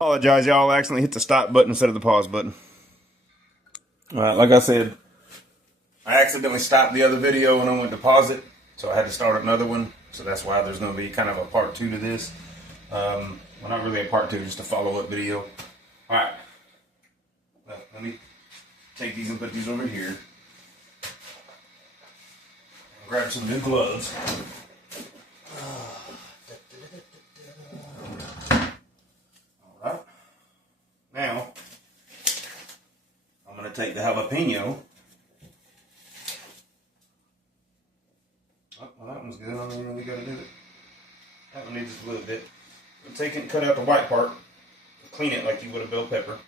Apologize, y'all. I accidentally hit the stop button instead of the pause button. All right, like I said, I accidentally stopped the other video when I went to pause it, so I had to start another one. So that's why there's going to be kind of a part 2 to this. Well, not really a part 2, just a follow-up video. All right, let me take these and put these over here. Grab some new gloves. Alright. Now, I'm going to take the jalapeno. Oh, well, that one's good. I don't really got to do it. That one needs just a little bit. Take it and cut out the white part. Clean it like you would a bell pepper.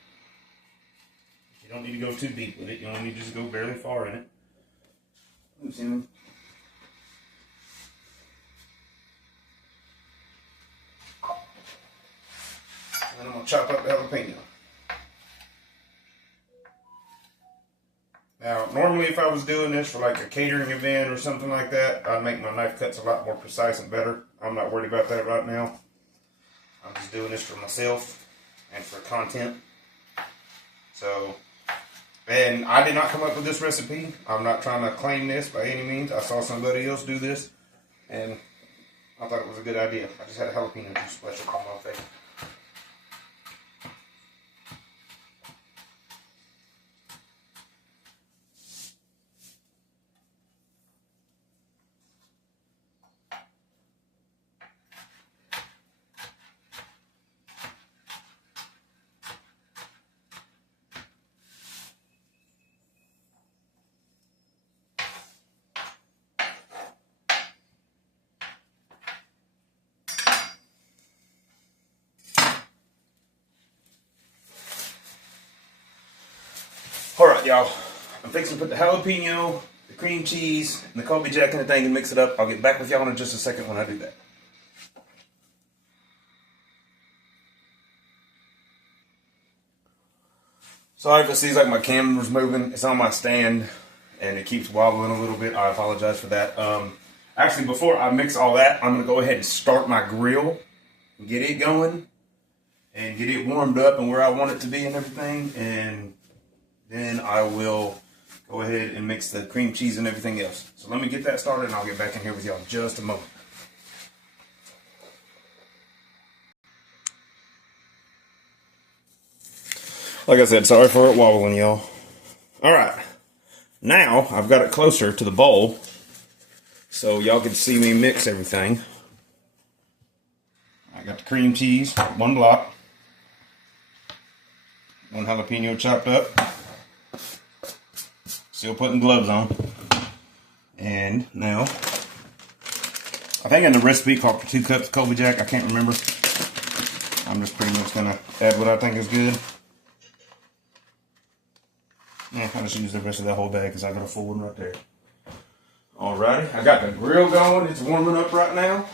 You don't need to go too deep with it. You only need to just go barely far in it. Oops, and then I'm going to chop up the jalapeno. Now, normally if I was doing this for like a catering event or something like that, I'd make my knife cuts a lot more precise and better. I'm not worried about that right now. I'm just doing this for myself and for content. So, and I did not come up with this recipe. I'm not trying to claim this by any means. I saw somebody else do this, and I thought it was a good idea. I just had a jalapeno juice splash up on my face. Alright, y'all. I'm fixing to put the jalapeno, the cream cheese, and the Colby Jack in the thing and mix it up. I'll get back with y'all in just a second when I do that. Sorry if it seems like my camera's moving. It's on my stand and it keeps wobbling a little bit. I apologize for that. Actually, before I mix all that, I'm going to go ahead and start my grill and get it going and get it warmed up and where I want it to be and everything. And then I will go ahead and mix the cream cheese and everything else. So let me get that started and I'll get back in here with y'all in just a moment. Like I said, sorry for it wobbling, y'all. Alright, now I've got it closer to the bowl so y'all can see me mix everything. I got the cream cheese, one block, one jalapeno chopped up. Still putting gloves on. And now, I think in the recipe called for 2 cups of Colby Jack. I can't remember. I'm just pretty much going to add what I think is good. Yeah, I'll just use the rest of that whole bag because I got a full one right there. Alrighty, I got the grill going. It's warming up right now.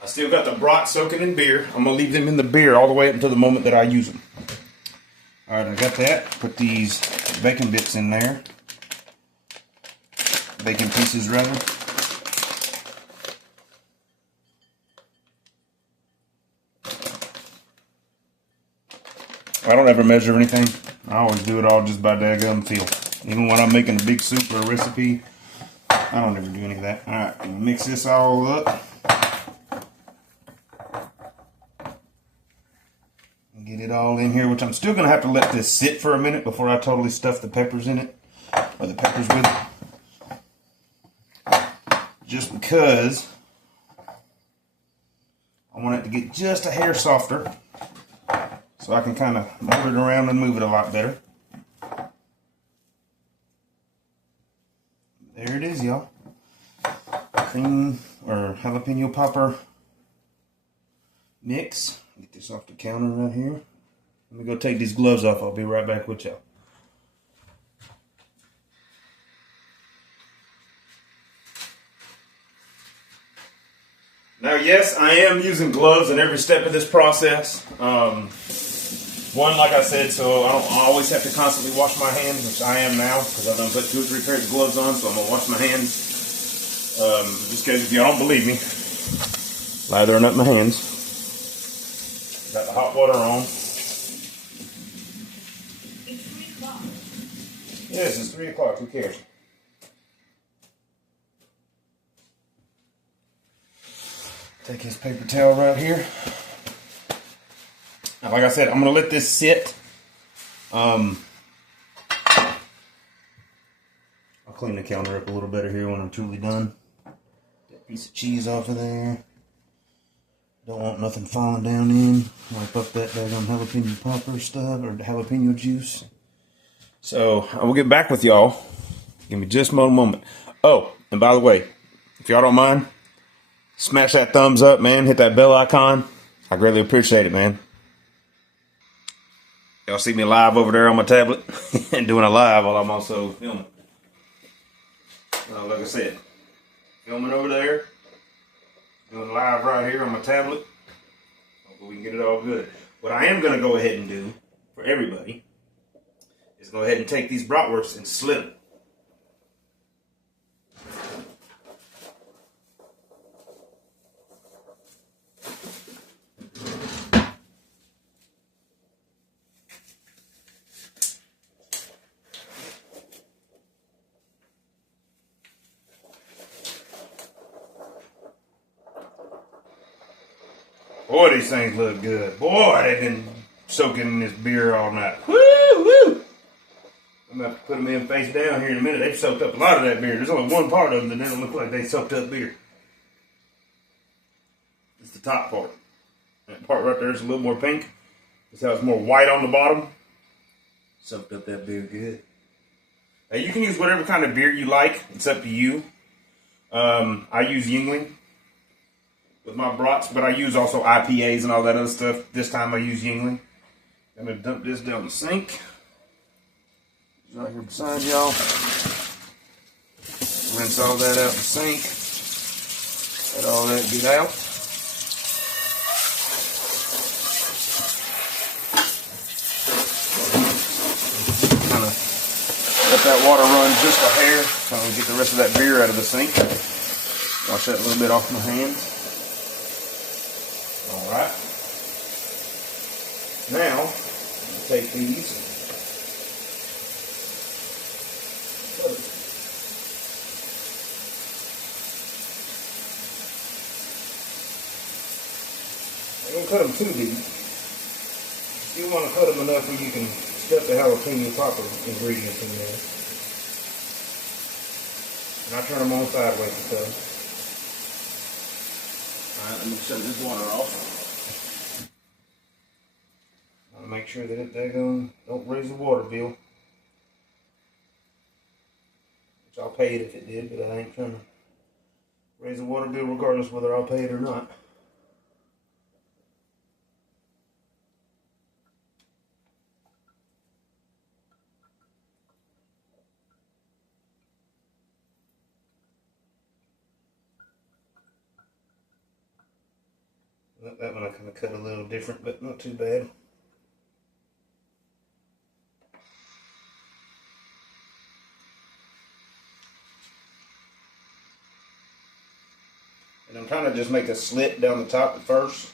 I still got the brats soaking in beer. I'm going to leave them in the beer all the way up until the moment that I use them. Alright, I got that. Put these bacon bits in there. Bacon pieces, rather. I don't ever measure anything. I always do it all just by daggum feel. Even when I'm making a big soup or a recipe, I don't ever do any of that. Alright, mix this all up. Get it all in here, which I'm still going to have to let this sit for a minute before I totally stuff the peppers in it, or the peppers with it. Just because I want it to get just a hair softer, so I can kind of move it around and move it a lot better. There it is, y'all. Cream or jalapeno popper mix. Get this off the counter right here. Let me go take these gloves off. I'll be right back with y'all. Now, yes, I am using gloves in every step of this process. One, like I said, so I don't always have to constantly wash my hands, which I am now, because I've done put 2 or 3 pairs of gloves on, so I'm going to wash my hands. Just in case if y'all don't believe me, lathering up my hands. Got the hot water on. Yes, it's 3 o'clock. Who cares? Take his paper towel right here. Now, like I said, I'm going to let this sit. I'll clean the counter up a little better here when I'm truly done. Get a piece of cheese off of there. Don't want nothing falling down in. Wipe up that daggone jalapeno popper stuff or jalapeno juice. So I will get back with y'all. Give me just a moment. Oh, and by the way, if y'all don't mind, smash that thumbs up, man. Hit that bell icon. I greatly appreciate it, man. Y'all see me live over there on my tablet and doing a live while I'm also filming. Like I said, filming over there, doing live right here on my tablet. Hopefully we can get it all good. What I am going to go ahead and do for everybody is go ahead and take these bratwursts and slit them. Boy, these things look good. Boy, they've been soaking in this beer all night. Woo, woo! I'm about to put them in face down here in a minute. They've soaked up a lot of that beer. There's only one part of them that doesn't look like they soaked up beer. It's the top part. That part right there is a little more pink. This has more white on the bottom. Soaked up that beer good. Now, you can use whatever kind of beer you like. It's up to you. I use Yuengling with my brats, but I use also IPAs and all that other stuff. This time I use Yuengling. I'm going to dump this down the sink. It's right here beside y'all. Rinse all that out in the sink. Let all that get out. Kind of let that water run just a hair so I can get the rest of that beer out of the sink. Wash that a little bit off my hands. Alright. Now, take these. I don't cut them too deep. You want to cut them enough where you can stuff the jalapeno popper ingredients in there. And I turn them on sideways to cut them. Alright, let me shut this water off. I want to make sure that it don't raise the water bill. Which I'll pay it if it did, but I ain't trying to raise the water bill regardless whether I'll pay it or not. That one I kind of cut a little different, but not too bad. And I'm trying to just make a slit down the top at first.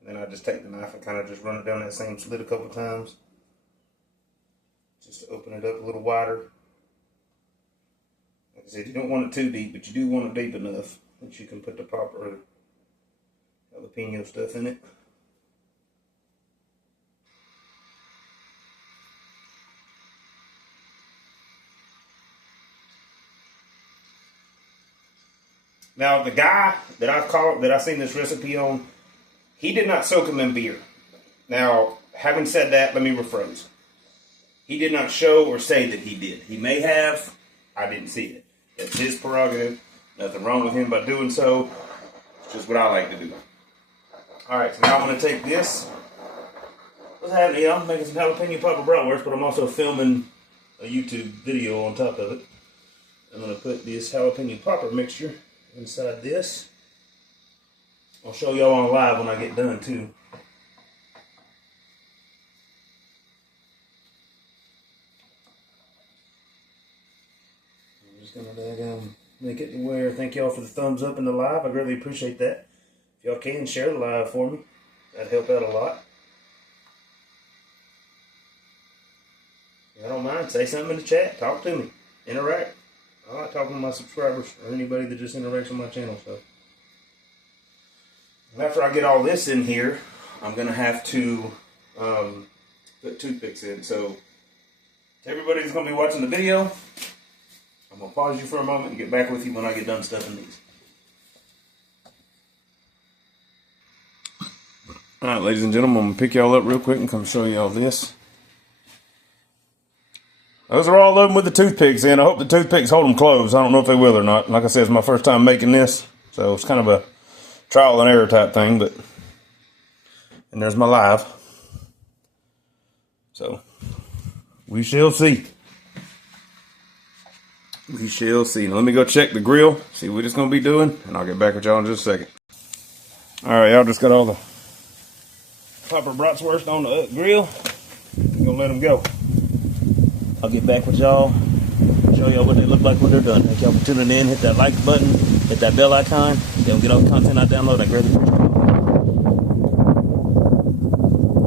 And then I just take the knife and kind of just run it down that same slit a couple times. Just to open it up a little wider. Like I said, you don't want it too deep, but you do want it deep enough that you can put the popper or jalapeno stuff in it. Now, the guy that I seen this recipe on, he did not soak them in beer. Now, having said that, let me rephrase. He did not show or say that he did. He may have. I didn't see it. That's his prerogative. Nothing wrong with him by doing so. It's just what I like to do. Alright, so now I'm going to take this. What's happening, y'all? I'm making some jalapeno popper bratwurst, but I'm also filming a YouTube video on top of it. I'm going to put this jalapeno popper mixture inside this. I'll show y'all on live when I get done too. I'm just gonna make it to where, thank y'all for the thumbs up in the live. I greatly appreciate that. If y'all can, share the live for me. That'd help out a lot. I don't mind. Say something in the chat. Talk to me. Interact. I like talking to my subscribers or anybody that just interacts on my channel. So, and after I get all this in here, I'm going to have to put toothpicks in. So, to everybody that's going to be watching the video, I'm going to pause you for a moment and get back with you when I get done stuffing these. Alright, ladies and gentlemen, I'm going to pick y'all up real quick and come show y'all this. Those are all of them with the toothpicks in. I hope the toothpicks hold them closed. I don't know if they will or not. Like I said, it's my first time making this, so it's kind of a trial and error type thing. But and there's my live. So we shall see. We shall see. Now let me go check the grill, see what it's going to be doing, and I'll get back with y'all in just a second. Alright, y'all, just got all the Papa Bratwurst on the grill. I'm going to let them go. I'll get back with y'all, show y'all what they look like when they're done. Thank y'all for tuning in. Hit that like button, hit that bell icon. Then we'll get all the content I download. I greatly appreciate it.